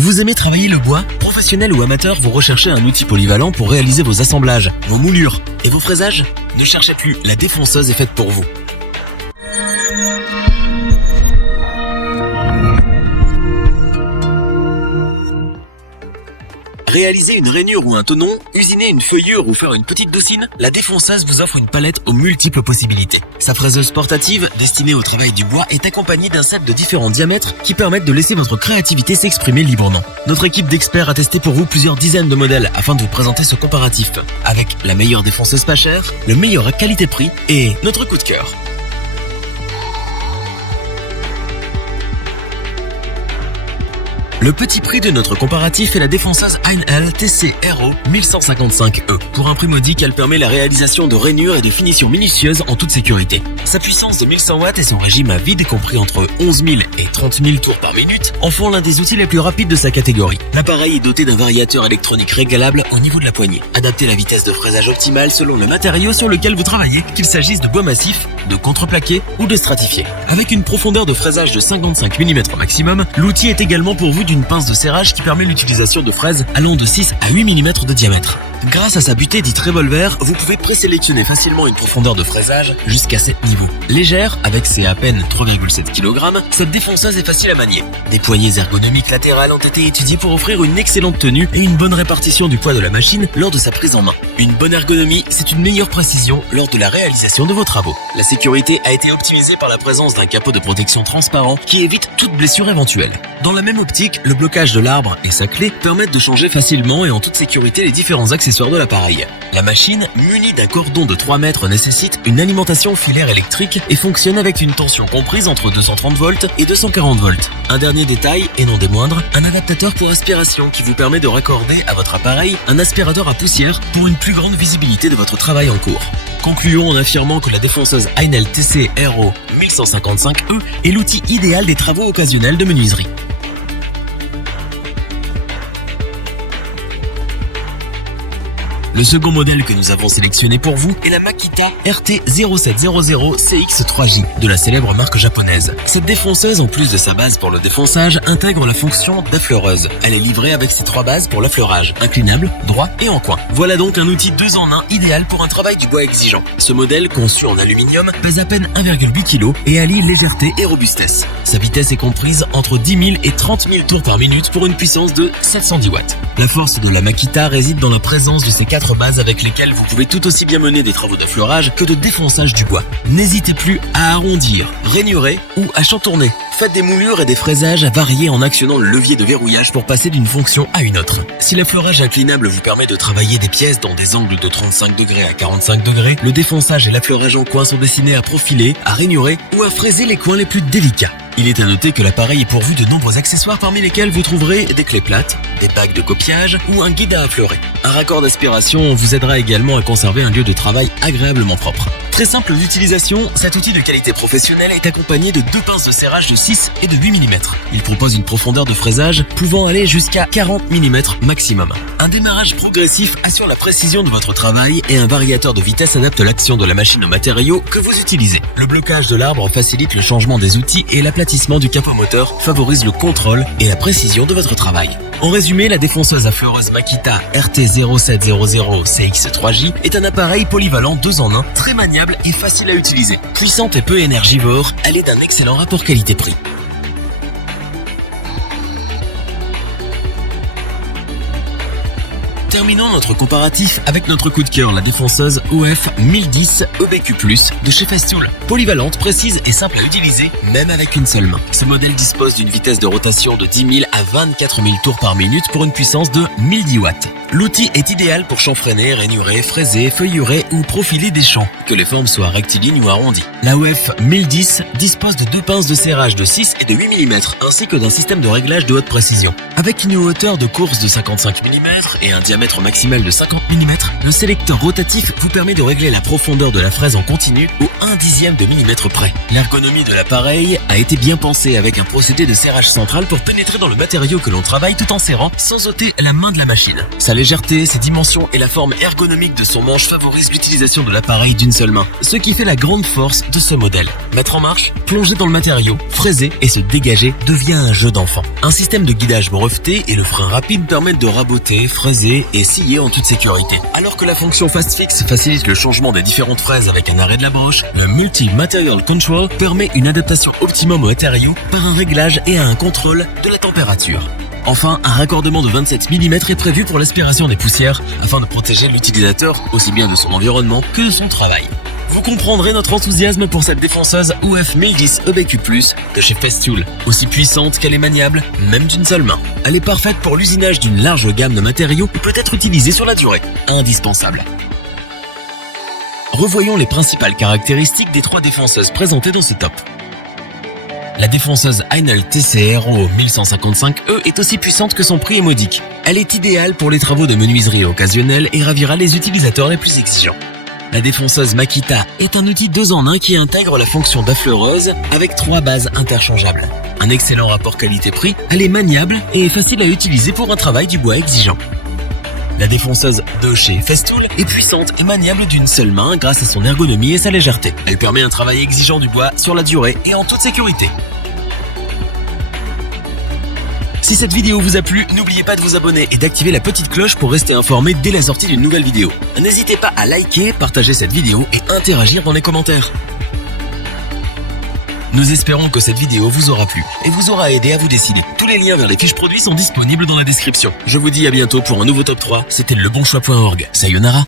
Vous aimez travailler le bois? Professionnel ou amateur, vous recherchez un outil polyvalent pour réaliser vos assemblages, vos moulures et vos fraisages? Ne cherchez plus, la défonceuse est faite pour vous. Réaliser une rainure ou un tenon, usiner une feuillure ou faire une petite doucine, la défonceuse vous offre une palette aux multiples possibilités. Sa fraiseuse portative, destinée au travail du bois, est accompagnée d'un set de différents diamètres qui permettent de laisser votre créativité s'exprimer librement. Notre équipe d'experts a testé pour vous plusieurs dizaines de modèles afin de vous présenter ce comparatif, avec la meilleure défonceuse pas chère, le meilleur qualité-prix et notre coup de cœur. Le petit prix de notre comparatif est la défonceuse Heinl TC-RO 1155E. Pour un prix modique, elle permet la réalisation de rainures et de finitions minutieuses en toute sécurité. Sa puissance de 1100 watts et son régime à vide compris entre 11 000 et 30 000 tours par minute en font l'un des outils les plus rapides de sa catégorie. L'appareil est doté d'un variateur électronique régalable au niveau de la poignée. Adaptez la vitesse de fraisage optimale selon le matériau sur lequel vous travaillez, qu'il s'agisse de bois massif, de contreplaqué ou de stratifié. Avec une profondeur de fraisage de 55 mm maximum, l'outil est également pourvu d'une pince de serrage qui permet l'utilisation de fraises allant de 6 à 8 mm de diamètre. Grâce à sa butée dite revolver, vous pouvez présélectionner facilement une profondeur de fraisage jusqu'à 7 niveaux. Légère, avec ses à peine 3,7 kg, cette défonceuse est facile à manier. Des poignées ergonomiques latérales ont été étudiées pour offrir une excellente tenue et une bonne répartition du poids de la machine lors de sa prise en main. Une bonne ergonomie, c'est une meilleure précision lors de la réalisation de vos travaux. La sécurité a été optimisée par la présence d'un capot de protection transparent qui évite toute blessure éventuelle. Dans la même optique, le blocage de l'arbre et sa clé permettent de changer facilement et en toute sécurité les différents accessoires de l'appareil. La machine, munie d'un cordon de 3 mètres, nécessite une alimentation filaire électrique et fonctionne avec une tension comprise entre 230 volts et 240 volts. Un dernier détail, et non des moindres, un adaptateur pour aspiration qui vous permet de raccorder à votre appareil un aspirateur à poussière pour une plus grande visibilité de votre travail en cours. Concluons en affirmant que la défonceuse Heinl TC-RO 1155E est l'outil idéal des travaux occasionnels de menuiserie. Le second modèle que nous avons sélectionné pour vous est la Makita RT0700CX3J de la célèbre marque japonaise. Cette défonceuse, en plus de sa base pour le défonçage, intègre la fonction d'affleureuse. Elle est livrée avec ses 3 bases pour l'affleurage, inclinable, droit et en coin. Voilà donc un outil 2 en 1 idéal pour un travail du bois exigeant. Ce modèle, conçu en aluminium, pèse à peine 1,8 kg et allie légèreté et robustesse. Sa vitesse est comprise entre 10 000 et 30 000 tours par minute pour une puissance de 710 watts. La force de la Makita réside dans la présence de ces 4 bases avec lesquelles vous pouvez tout aussi bien mener des travaux d'affleurage que de défonçage du bois. N'hésitez plus à arrondir, rainurer ou à chantourner. Faites des moulures et des fraisages variés en actionnant le levier de verrouillage pour passer d'une fonction à une autre. Si l'affleurage inclinable vous permet de travailler des pièces dans des angles de 35 degrés à 45 degrés, le défonçage et l'affleurage en coin sont destinés à profiler, à rainurer ou à fraiser les coins les plus délicats. Il est à noter que l'appareil est pourvu de nombreux accessoires parmi lesquels vous trouverez des clés plates, des bagues de copiage ou un guide à affleurer. Un raccord d'aspiration vous aidera également à conserver un lieu de travail agréablement propre. Très simple d'utilisation, cet outil de qualité professionnelle est accompagné de 2 pinces de serrage de 6 et de 8 mm. Il propose une profondeur de fraisage pouvant aller jusqu'à 40 mm maximum. Un démarrage progressif assure la précision de votre travail et un variateur de vitesse adapte l'action de la machine aux matériaux que vous utilisez. Le blocage de l'arbre facilite le changement des outils et l'aplatissement du capot moteur favorise le contrôle et la précision de votre travail. En résumé, la défonceuse affleureuse Makita RT0700CX3J est un appareil polyvalent 2 en 1, très maniable et facile à utiliser. Puissante et peu énergivore, elle est d'un excellent rapport qualité-prix. Terminons notre comparatif avec notre coup de cœur, la défonceuse OF 1010 EBQ+, de chez Festool. Polyvalente, précise et simple à utiliser, même avec une seule main. Ce modèle dispose d'une vitesse de rotation de 10 000 à 24 000 tours par minute pour une puissance de 1010 watts. L'outil est idéal pour chanfreiner, rainurer, fraiser, feuillurer ou profiler des champs, que les formes soient rectilignes ou arrondies. La OF 1010 dispose de 2 pinces de serrage de 6 et de 8 mm, ainsi que d'un système de réglage de haute précision. Avec une hauteur de course de 55 mm et un diamètre maximal de 50 mm, le sélecteur rotatif vous permet de régler la profondeur de la fraise en continu au 1/10 de millimètre près. L'ergonomie de l'appareil a été bien pensée avec un procédé de serrage central pour pénétrer dans le matériau que l'on travaille tout en serrant sans ôter la main de la machine. Sa légèreté, ses dimensions et la forme ergonomique de son manche favorisent l'utilisation de l'appareil d'une seule main, ce qui fait la grande force de ce modèle. Mettre en marche, plonger dans le matériau, fraiser et se dégager devient un jeu d'enfant. Un système de guidage me breveté et le frein rapide permettent de raboter, fraiser et scier en toute sécurité. Alors que la fonction Fast Fix facilite le changement des différentes fraises avec un arrêt de la broche, le Multi Material Control permet une adaptation optimum au matériau par un réglage et un contrôle de la température. Enfin, un raccordement de 27 mm est prévu pour l'aspiration des poussières afin de protéger l'utilisateur aussi bien de son environnement que de son travail. Vous comprendrez notre enthousiasme pour cette défonceuse OF 1010 EBQ+, de chez Festool. Aussi puissante qu'elle est maniable, même d'une seule main. Elle est parfaite pour l'usinage d'une large gamme de matériaux et peut être utilisée sur la durée. Indispensable. Revoyons les principales caractéristiques des 3 défonceuses présentées dans ce top. La défonceuse Heinel TC-Aero 1155E est aussi puissante que son prix est modique. Elle est idéale pour les travaux de menuiserie occasionnels et ravira les utilisateurs les plus exigeants. La défonceuse Makita est un outil 2 en 1 qui intègre la fonction d'affleureuse avec 3 bases interchangeables. Un excellent rapport qualité-prix, elle est maniable et est facile à utiliser pour un travail du bois exigeant. La défonceuse de chez Festool est puissante et maniable d'une seule main grâce à son ergonomie et sa légèreté. Elle permet un travail exigeant du bois sur la durée et en toute sécurité. Si cette vidéo vous a plu, n'oubliez pas de vous abonner et d'activer la petite cloche pour rester informé dès la sortie d'une nouvelle vidéo. N'hésitez pas à liker, partager cette vidéo et interagir dans les commentaires. Nous espérons que cette vidéo vous aura plu et vous aura aidé à vous décider. Tous les liens vers les fiches produits sont disponibles dans la description. Je vous dis à bientôt pour un nouveau top 3. C'était lebonchoix.org. Sayonara.